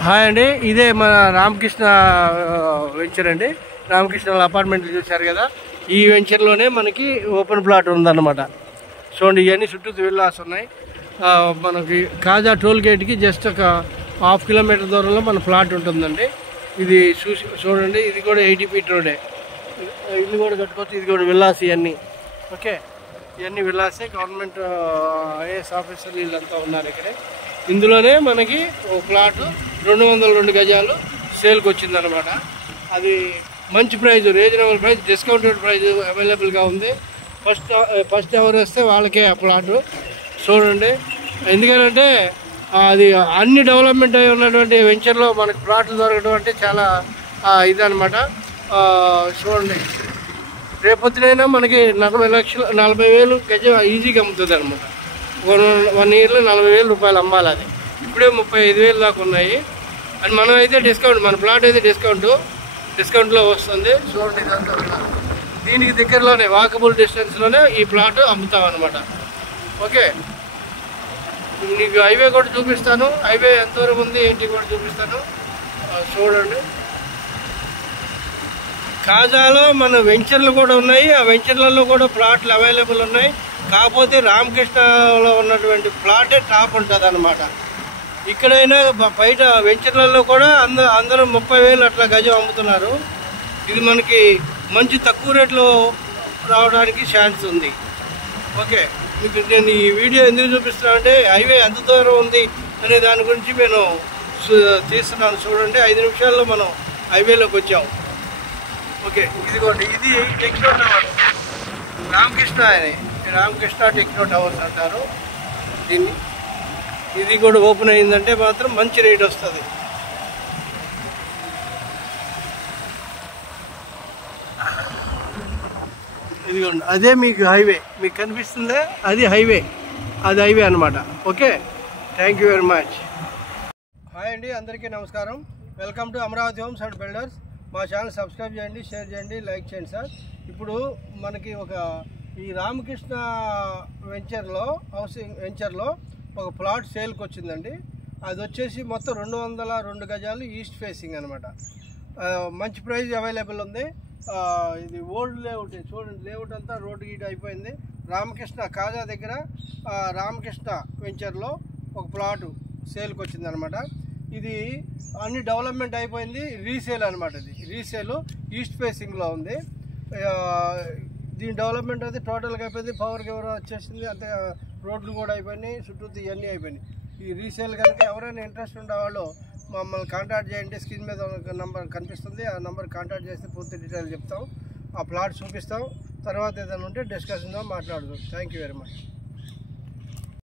Hi అండి, ఇదే మన రామకృష్ణ వెంచర్ అండి. రామకృష్ణ అపార్ట్మెంట్లు చూశారు కదా, ఈ వెంచర్లోనే మనకి ఓపెన్ ప్లాట్ ఉందన్నమాట. చూడండి, ఇవన్నీ చుట్టూ విల్లాస్ ఉన్నాయి. మనకి కాజా టోల్ గేట్కి జస్ట్ ఒక ½ కిలోమీటర్ దూరంలో మన ప్లాట్ ఉంటుందండి. ఇది చూడండి, ఇది కూడా 80 ఫీట్ రోడే. ఇల్లు కూడా కట్టుకోవచ్చు. ఇది కూడా విల్లాస్ ఇవన్నీ. ఓకే, ఇవన్నీ విల్లాసే. గవర్నమెంట్ ఐఏఎస్ ఆఫీసర్లు వీళ్ళంతా ఉన్నారు ఇక్కడే. ఇందులోనే మనకి ఒక ప్లాటు 202 గజాలు సేల్కి వచ్చిందనమాట. అది మంచి praise, reasonable price, discounted praise అవైలబుల్గా ఉంది. ఫస్ట్ ఎవరు వస్తే వాళ్ళకే ఆ ప్లాటు. చూడండి, ఎందుకంటే అది అన్ని డెవలప్మెంట్ అయి ఉన్నటువంటి వెంచర్లో మనకు ప్లాట్లు దొరకడం అంటే చాలా ఇదనమాట. చూడండి, రేపొద్దునైనా మనకి 40,000 గజం ఈజీగా అమ్ముతుంది అనమాట. 1 ఇయర్లో 40,000 రూపాయలు అమ్మాలి. అది ఇప్పుడే 35,000 దాకా ఉన్నాయి. అండ్ మనం అయితే డిస్కౌంట్, మన ప్లాట్ అయితే డిస్కౌంట్లో వస్తుంది. చూడండి, ఇదంతా దీనికి దగ్గరలోనే వాకబుల్ డిస్టెన్స్లోనే ఈ ప్లాట్ అమ్ముతాం అనమాట. ఓకే, నీకు హైవే కూడా చూపిస్తాను. హైవే ఎంతవరకు ఉంది ఏంటి కూడా చూపిస్తాను. చూడండి, కాజాలో మన వెంచర్లు కూడా ఉన్నాయి. ఆ వెంచర్లలో కూడా ప్లాట్లు అవైలబుల్ ఉన్నాయి. కాకపోతే రామకృష్ణలో ఉన్నటువంటి ప్లాటే టాప్ ఉంటుంది అనమాట. ఇక్కడైనా బయట వెంచర్లలో కూడా అందరూ 30,000 అట్లా గజం అమ్ముతున్నారు. ఇది మనకి మంచి తక్కువ రేట్లో రావడానికి ఛాన్స్ ఉంది. ఓకే, మీకు నేను ఈ వీడియో ఎందుకు చూపిస్తున్నా అంటే హైవే ఎంత దూరం ఉంది అనే దాని గురించి నేను తీస్తున్నాను. చూడండి, 5 నిమిషాల్లో మనం హైవేలోకి వచ్చాము. ఓకే, ఇదిగోండి, ఇది techno tower, Ramakrishna techno towers అంటారు దీన్ని. ఇది కూడా ఓపెన్ అయిందంటే మాత్రం మంచి రేట్ వస్తుంది. ఇదిగోండి, అదే మీకు హైవే, మీకు కనిపిస్తుందే అది హైవే అనమాట. Okay, thank you very much. Hi అండి, అందరికీ నమస్కారం. Welcome to Amaravati homes and builders. మా ఛానల్ సబ్స్క్రైబ్ చేయండి, షేర్ చేయండి, లైక్ చేయండి సార్. ఇప్పుడు మనకి ఈ రామకృష్ణ వెంచర్లో ఒక ప్లాట్ సేల్కి వచ్చిందండి. అది వచ్చేసి మొత్తం 202 గజాలు ఈస్ట్ ఫేసింగ్ అనమాట. మంచి ప్రైస్ అవైలబుల్ ఉంది. ఇది ఓల్డ్ లేఅవుట్. చూడండి, లేఅవుట్ అంతా రోడ్డు గీట్ అయిపోయింది. రామకృష్ణ కాజా దగ్గర రామకృష్ణ వెంచర్లో ఒక ప్లాటు సేల్కి వచ్చిందనమాట. ఇది అన్ని డెవలప్మెంట్ అయిపోయింది. రీసేల్ అనమాట. ఇది రీసేల్ ఈస్ట్ ఫేసింగ్లో ఉంది. దీని డెవలప్మెంట్ అయితే టోటల్గా అయిపోయింది. పవర్ గివర్ వచ్చేసింది, అంతే. రోడ్లు కూడా అయిపోయినాయి, చుట్టూ ఇవన్నీ అయిపోయినాయి. ఈ రీసేల్ కనుక ఎవరైనా ఇంట్రెస్ట్ ఉండేవాళ్ళు మమ్మల్ని కాంటాక్ట్ చేయండి. స్క్రీన్ మీద నంబర్ కనిపిస్తుంది. ఆ నెంబర్ కాంటాక్ట్ చేస్తే పూర్తి డీటెయిల్ చెప్తాం. ఆ ప్లాట్ చూపిస్తాం. తర్వాత ఏదైనా ఉంటే డిస్కషన్లో మాట్లాడదాం. Thank you very much.